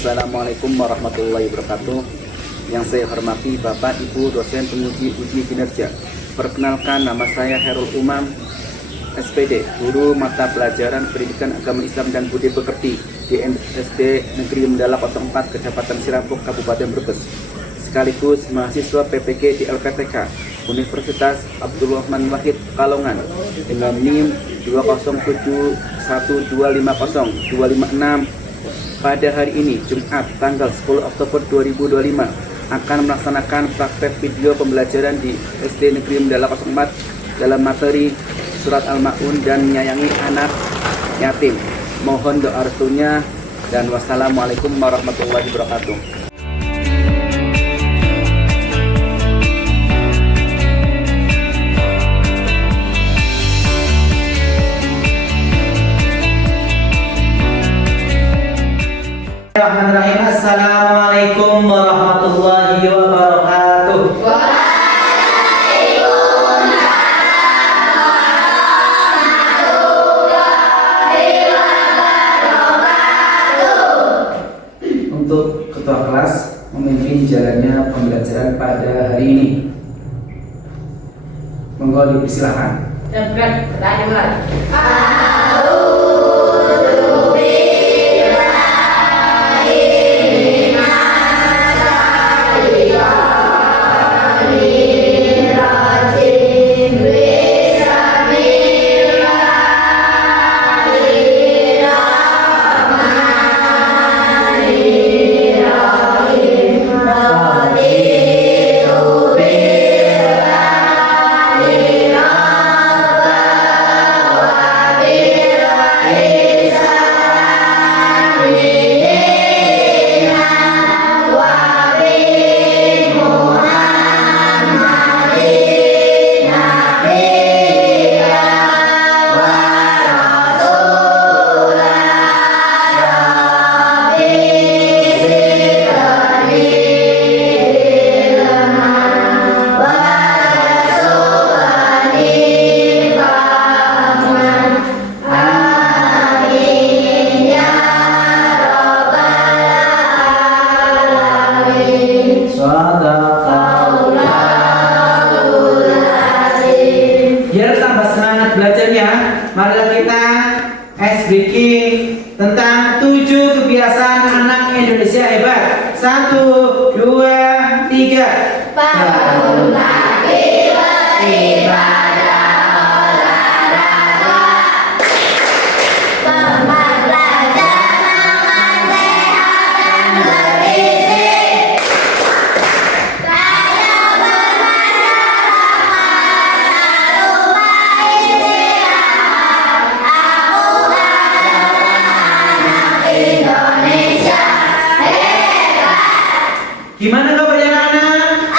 Assalamualaikum warahmatullahi wabarakatuh. Yang saya hormati Bapak Ibu dosen penguji uji kinerja. Perkenalkan, nama saya Herul Umam, SPD, guru mata pelajaran Pendidikan Agama Islam dan Budi Pekerti di SD Negeri Mendala 04 Kecamatan Sirapuk, Kabupaten Brebes. Sekaligus mahasiswa PPG di LPTK Universitas Abdul Rahman Wahid Kalongan dengan NIM 2071250250256. Pada hari ini, Jumat, tanggal 10 Oktober 2025, akan melaksanakan praktek video pembelajaran di SD Negeri Mendala 04 dalam materi Surat Al-Ma'un dan menyayangi anak yatim. Mohon doa restunya dan wassalamualaikum warahmatullahi wabarakatuh. Bismillahirrahmanirrahim. Assalamualaikum warahmatullahi wabarakatuh. Untuk ketua kelas memimpin jalannya pembelajaran pada hari ini. Monggo dipersilakan. Biar tambah semangat belajarnya, marilah kita SBK tentang 7 kebiasaan anak Indonesia hebat. 1, 2, 3. Bangun pagi beribadah olahraga, belajar dengan sehat dan bergizi, raya bermasyarakat, lupa istirahat. Aku adalah anak Indonesia hebat. Gimana kabarnya anak?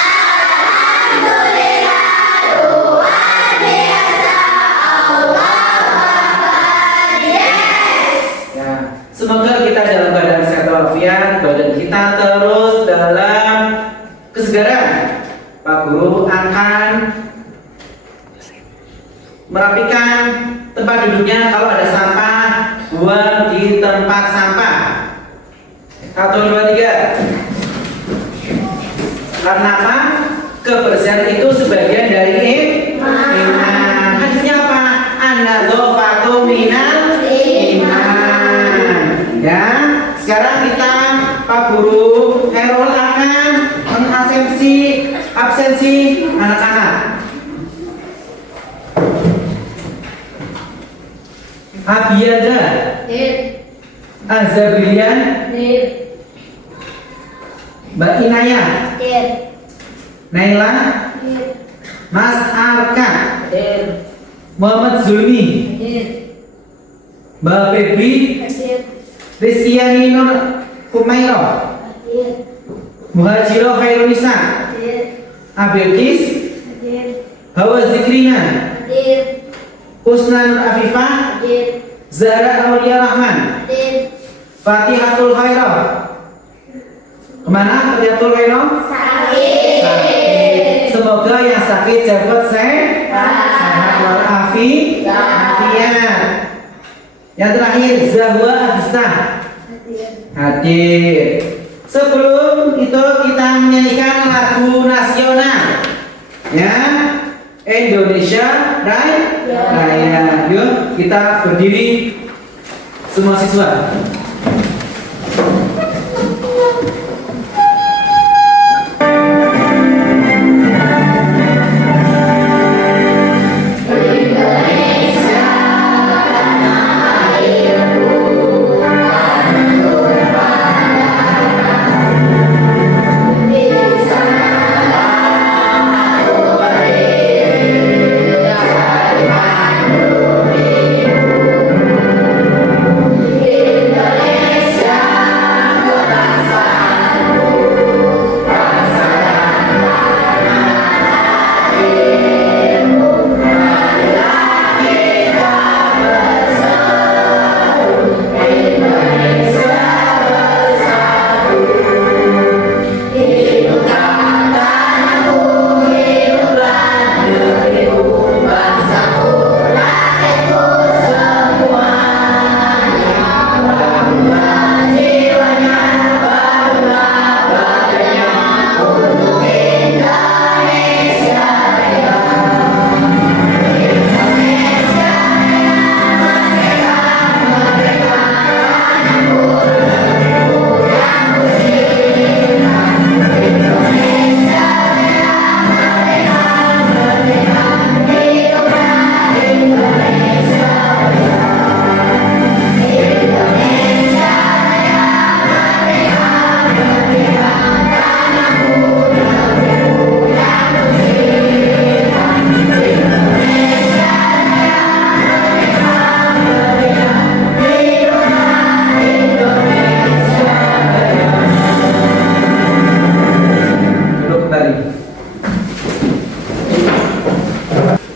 Alhamdulillah, luar biasa. Allah Akbar. Yes. Ya, semoga kita dalam keadaan sehat walafiat, badan kita terus dalam kesegaran. Pak Guru akan merapikan tempat duduknya. Kalau ada sampah, buang di tempat sampah. 1, 2, 3. Karena apa? Kebersihan itu sebagian dari iman. Hadisnya apa? An-nadzafatu minal iman. Ya, sekarang kita Pak Guru Herul akan absensi anak-anak. Abiyada, Azabilian, Mbak Inaya, Naila, Mas Arka, Muhammad Zulmi, Mbak Bebi, Rizkyani Nur Kumairo, Muhajiro Khairunisa, Abilkis, Hawa Zikrina, Usna Nur Afifah, Zahra Aulia Rahman, Fatihatul Khairah. Kemana Fatihatul Khairah? Sakit. Semoga yang sakit cepat sehat walafiat. Yang terakhir Zahwa Abista. Hadir. Sebelum itu kita menyanyikan lagu nasional, ya, Indonesia Raya. Yuk kita berdiri semua siswa.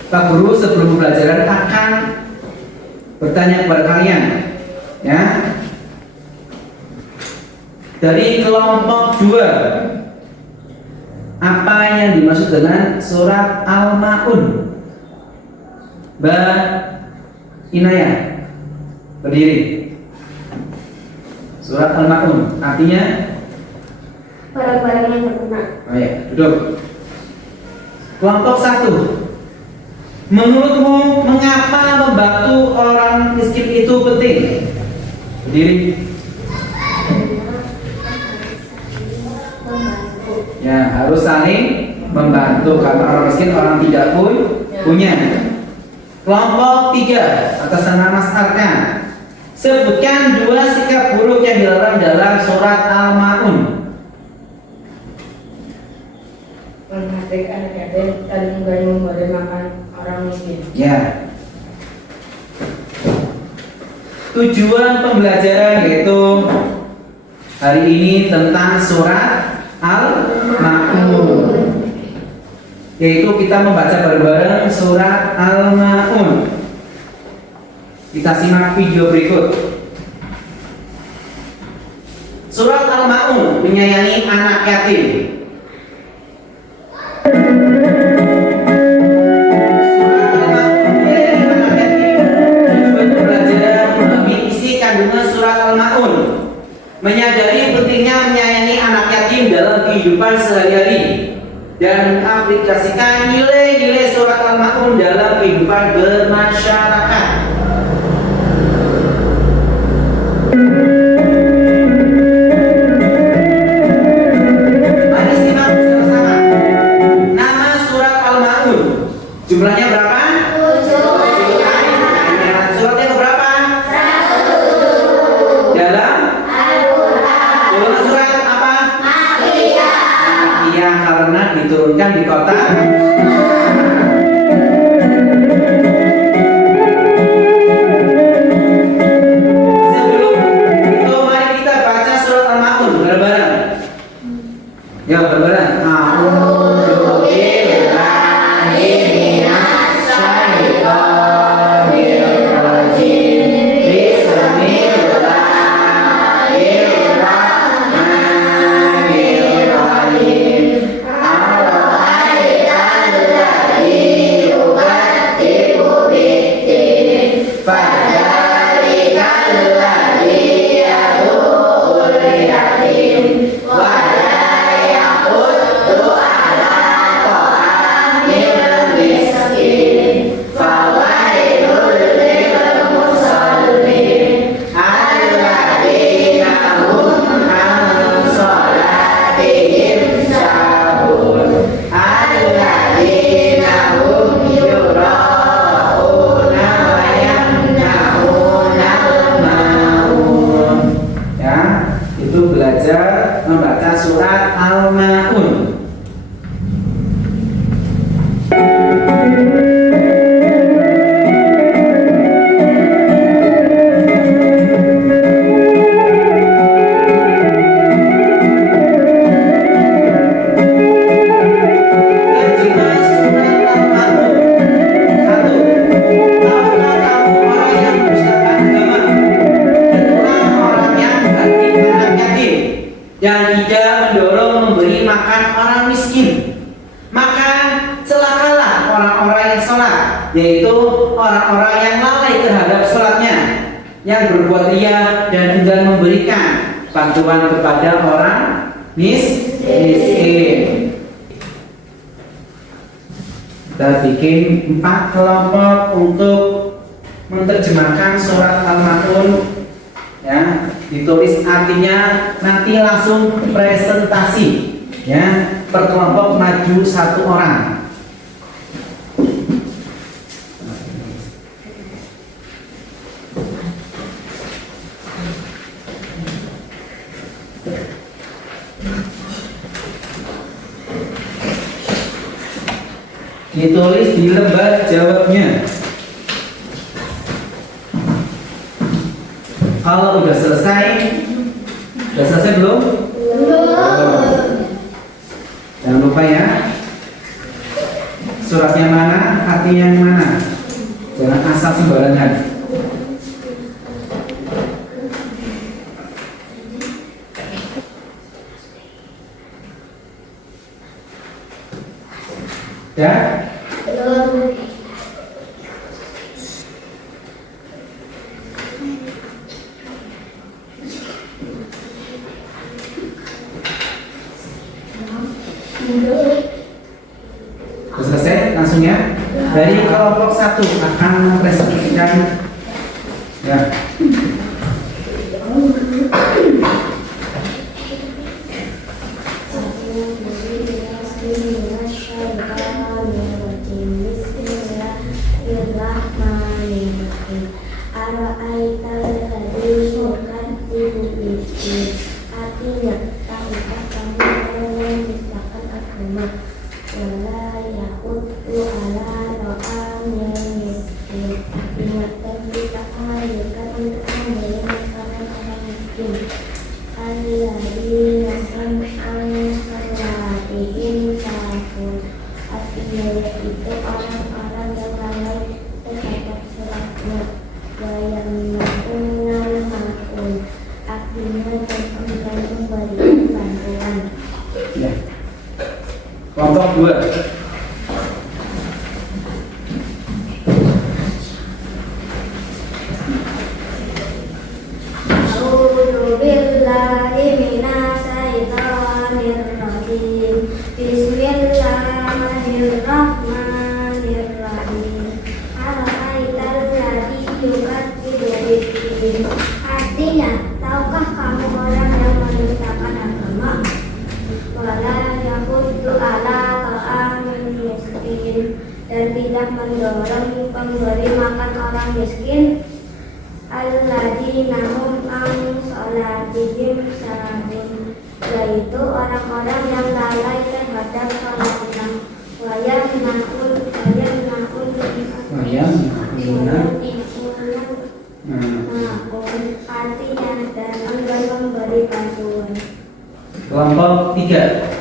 Pak Guru sebelum pembelajaran akan bertanya kepada kalian, ya. Dari kelompok 2, apa yang dimaksud dengan surat Al-Maun? Mbak Inayah, berdiri. Surat Al-Maun artinya Barang-barang yang berguna. oh ya, duduk. Kelompok 1, menurutmu mengapa membantu orang miskin itu penting? Berdiri. Ya, harus saling membantu karena orang miskin orang tidak punya. Kelompok 3, atas nama Mas Arkan, sebutkan 2 sikap buruk yang dilarang dalam surat Al-Maun. Memperhatikan yatim dan memberi makan orang miskin. Ya. Tujuan pembelajaran yaitu hari ini tentang surat Al-Maun. Yaitu kita membaca bareng-bareng surat Al-Maun. Kita simak video berikut. Surat Al-Maun menyayangi anak yatim. Menyadari pentingnya menyayangi anak yatim dalam kehidupan sehari-hari dan mengaplikasikan nilai-nilai surat Al-Maun dalam kehidupan bermasyarakat. Mari simak bersama-sama. Nama surat Al-Maun, jumlahnya berapa? 7. Suratnya keberapa? 107. Dalam golongan surat apa? Makiyah, karena diturunkan di kota. Sebelum itu mari kita baca surat Al-Maun bareng-bareng. Ya, bareng-bareng. A'udzu billahi minas syaitonir rajim. Bismillahirrahmanirrahim. Ar-Rahmanir-Rahim. Yubatibu bid-din. Fadzalikal ladzi yad'ul membaca surat Al-Maun. Dan tidak mendorong memberi makan orang miskin. Maka celakalah orang-orang yang sholat, yaitu orang-orang yang lalai terhadap sholatnya, yang berbuat ria dan enggan memberikan bantuan kepada orang miskin. Kita bikin 4 kelompok untuk menerjemahkan surat Al-Maun, ya, ditulis artinya, nanti langsung presentasi, ya, per kelompok maju 1 orang. Ditulis di lembar jawabnya. Kalau udah selesai belum? Jangan lupa ya, suratnya mana, artinya yang mana. Jangan asal sembarangan. Ya? Selesai langsung ya. Dari kelompok 1 akan mempresentasikan, ya. Artinya, tahukah kamu orang yang menciptakan agama? Wala ya'uddu ala ta'amil miskin. Artinya, dan kita menghadirkan untuk memberi makanan orang miskin. Alladzina an salatihim sahun. Artinya, yaitu orang-orang yang lalai terhadap sholatnya. Wa yamna'unal ma'un. Artinya, dan enggan memberikan bantuan. Ya. Kelompok 2. A'udzu billahi minas syaitonir rajim. Bismillahirrahmanirrahim. Ara'aital ladzi yukadzibu biddin. Artinya, tahukah kamu orang yang mendustakan agama? Wala yahuddu ala ta'amil miskin. Dan tidak mendorong pemberi makan orang miskin. Alladzina hum an salatihim sahun. Yaitu orang-orang yang lalai terhadap salatnya. Wayam nakul artinya dan enggan memberi bantuan. Kelompok 3.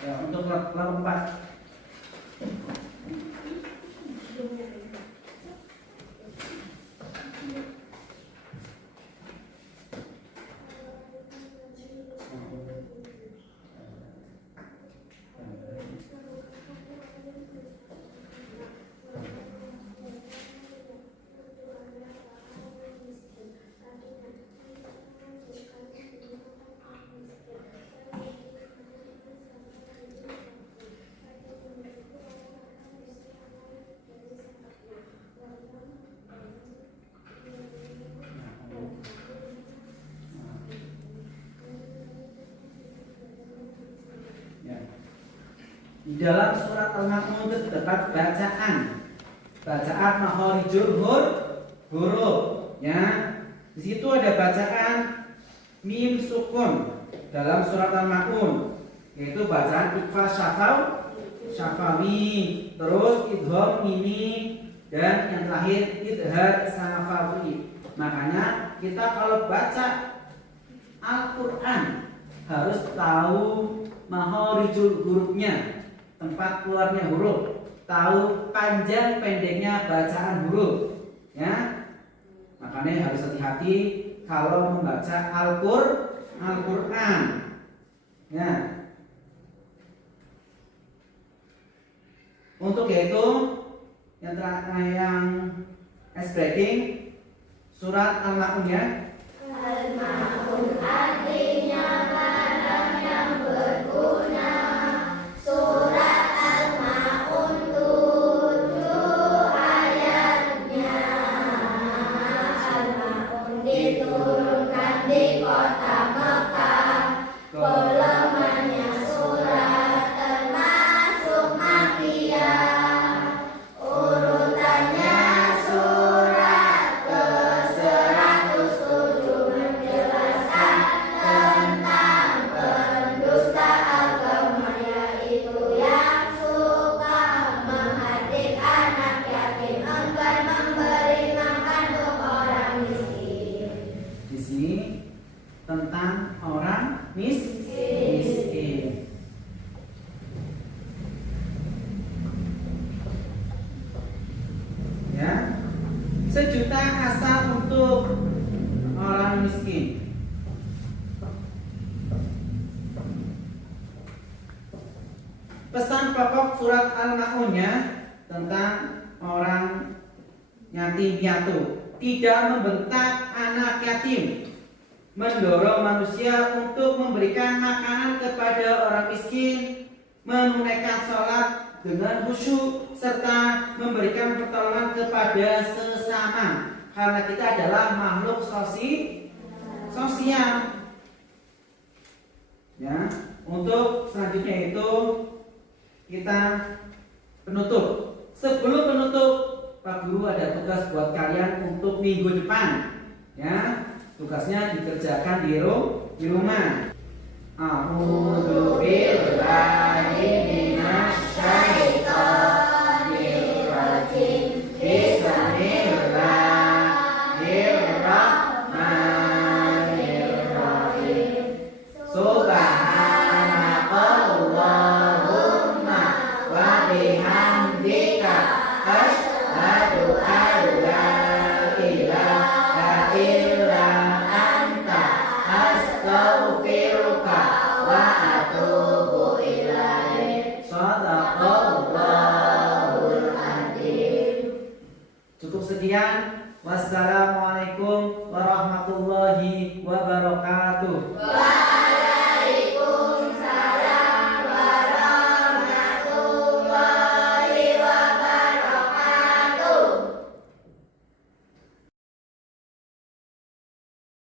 Ya, untuk kelompok 4. Di dalam surat Al-Ma'un terdapat bacaan makharijul huruf, ya. Di situ ada bacaan mim sukun dalam surat Al-Ma'un, yaitu bacaan ikhfa syafawi, terus idgham mimi, dan yang terakhir idhar safawi. Makanya kita kalau baca Al-Quran harus tahu makharijul hurufnya, tempat keluarnya huruf, tahu panjang pendeknya bacaan huruf, ya. Makanya harus hati-hati kalau membaca Al-Quran, ya. Untuk yaitu yang breaking surat Al-Ma'un, ya. Al-Ma'un artinya barang yang berguna. Surat Al-Ma'un 7 ayatnya. Al-Ma'un diturunkan di kota Mekah. Volumennya surat termasuk Makkiyah. Urutannya surat ke-107 menjelaskan tentang pendusta agama, yaitu yang suka menghardik anak yatim, enggan memberi makan untuk orang miskin. Di sini tentang orang miskin. Ya, 1 juta asal untuk orang miskin. Pesan pokok surat Al-Ma'unnya tentang orang yatim piatu: tidak membentak anak yatim, mendorong manusia untuk memberikan makanan kepada orang miskin, menunaikan sholat dengan khusyuk, serta memberikan pertolongan kepada sesama, karena kita adalah makhluk sosial. Ya, untuk selanjutnya itu kita penutup. Sebelum penutup, Pak Guru ada tugas buat kalian untuk minggu depan. Ya, tugasnya dikerjakan di rumah. A'udzu billahi minasy syaithanir rajim. Bismillahirrahmanirrahim. Subhanakallahumma wa bihamdika asyhadu an la ilaha illa anta astaghfiruka wa atubu ilaik. Shadaqallahul adzim. Cukup sekian. Wassalam.